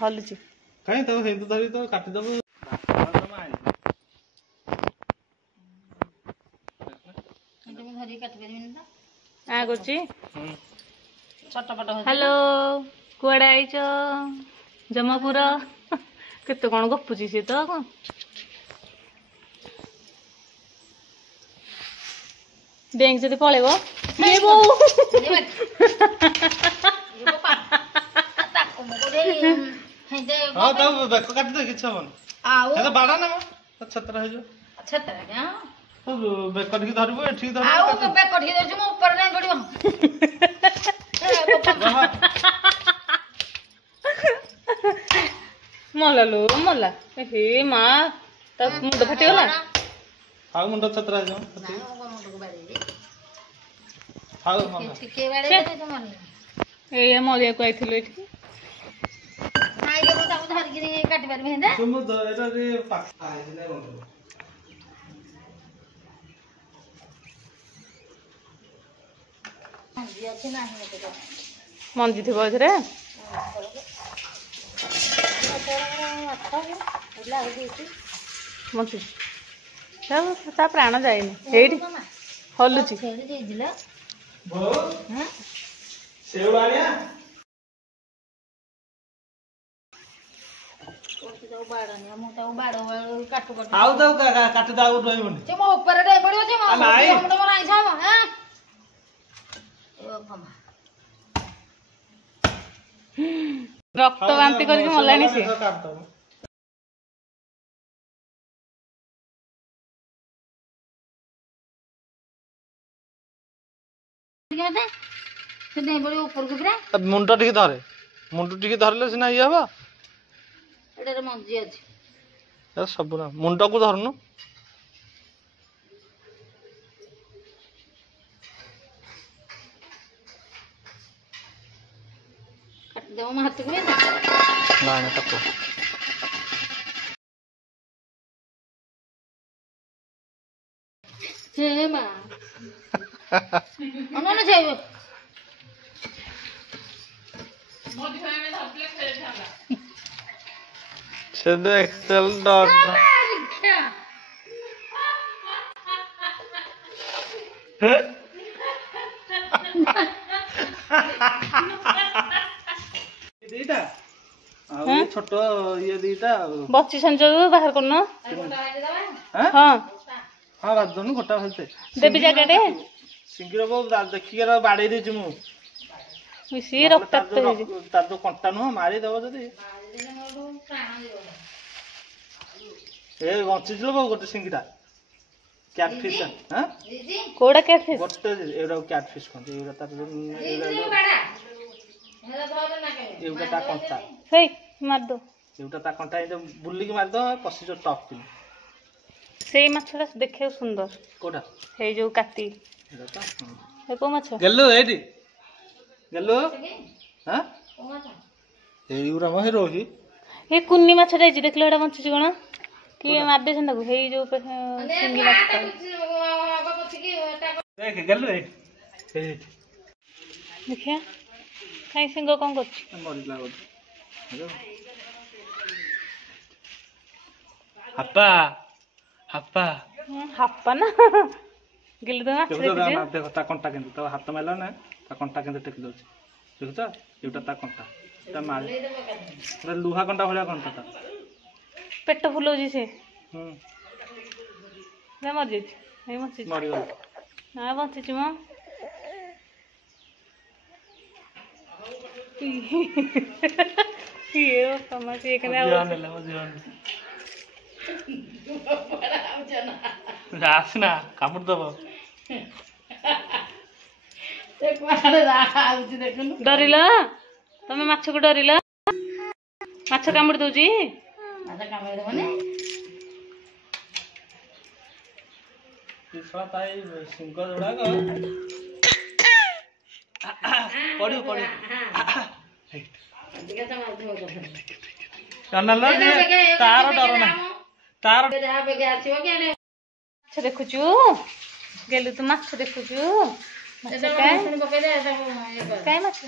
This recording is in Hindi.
हलुची कहीं तो हिंदू धरी तो काटी दबो हेलो कुआड़े आईच जमापुर केते कौन गपुची सी तो कौन बैंक जदि पळेबो ए बो हां तो बेक काटी दे किछ हबन आउ हे तो बाडा ना तो छत्र हे जो छत्र क्या तो बेक काटी धरबो एठी धरबो आउ तो बेक काटी दे मो ऊपर नहीं पड़ियो मला लो मला हे मा तो मुंड फटी गला हाउ मुंड छत्र हे जो हाउ मामा के बाड़े दे तो मन ए मलिया को आइथिलो एठी नाइ देबो ताको धर गिरी काटी परबे हेंदे तुम एटा रे पाखा आइ दिने बंद मंजी अछि नाही मते मंजी थिबो एथरे मंजी सब ता प्राण जायनी एठी हलुची छेड़ी दे दिला बो हां सेव आनिया तो बाड़नी मो तो बाड़ काटू काटू आउ तो काटी दाउ रहबनी जे मो ऊपर डे पड़ियो जे मो नाइ हम तो राई छाम हैं ओ कमा रक्त बांति करके मलानी से काट दो कहते से दे बड़ी ऊपर के पूरा अब मुंडा टिके धरे मुंडू टिके धरले सिना इया बा एडे मंजी अछि ए सब ना मुंडा को धरनु काट दे मो हाथ में ना ना काटो हे मा अनन जाइबो सेद एक्सेल डॉट दीटा आ छोटो ये दीटा बच्ची संजो बाहर करनो हां हां हां बात दोनु गोटा भालते देबी जगह रे सिंगिरो बो देखि के बाडे दे जमु मिसी रक्ताक्त हे जे तार तो कंटा न मारी दबो जदी ए गंची जलो गोटे सिंगिरा कैटफिश हां कोडा कैटफिश गोटे एरा कैटफिश कोन एरा तार एटा ता कंटा हे मार दो एटा ता कंटा ए बुल्ली के मार दो पसी जो टॉप की सेई माछड़ा देखे सुंदर कोडा हे जो काटी एटा ता हे को माछ गेलो एडी गेलो हां ए युरा म हे रोही हे कुन्नी माछड़ा जे देखलो एटा बंची कोन कि मार दे छन हे जो सिंगी माछ देख गेलो ए देखिया काई सिंग कोन करछ मरि लागो हप्पा हप्पा हप्पा ना गिल दो माछ देखो देखो ता कंटा केंद तो हाथ मेला ना ता कंटा केंद टेक दो देखो तो एटा ता कंटा ता मार रे लुहा कंटा भलिया कंटा ता पेट फुलो जी से ना मर जे हे मर जे मरि गयो ना बंची छ म ये समझ एक ना जीवन ले जीवन रास ना कामुड़ दबो एक बार आउची देखनु डरिला तमे माछ को डरिला माछ कामुड़ दोजी माछा कामुड़ देबने इसला ताई सिंह जोड़ा को पड़ियो पड़ियो देखा त माछ ଅନାଲୋ ତାର ଡର ନାହିଁ ତାର ଯାହା ବେগে ଆସିବ କି ଆଣେ ମାଛ ଦେଖୁଛୁ ଗେଲୁ ତୁ ମାଛ ଦେଖୁଛୁ ମାଛ ଏଟା କାଇଁ ପକେଇ ଦେ ଏଟା ଇଏ କର କାଇଁ ମାଛ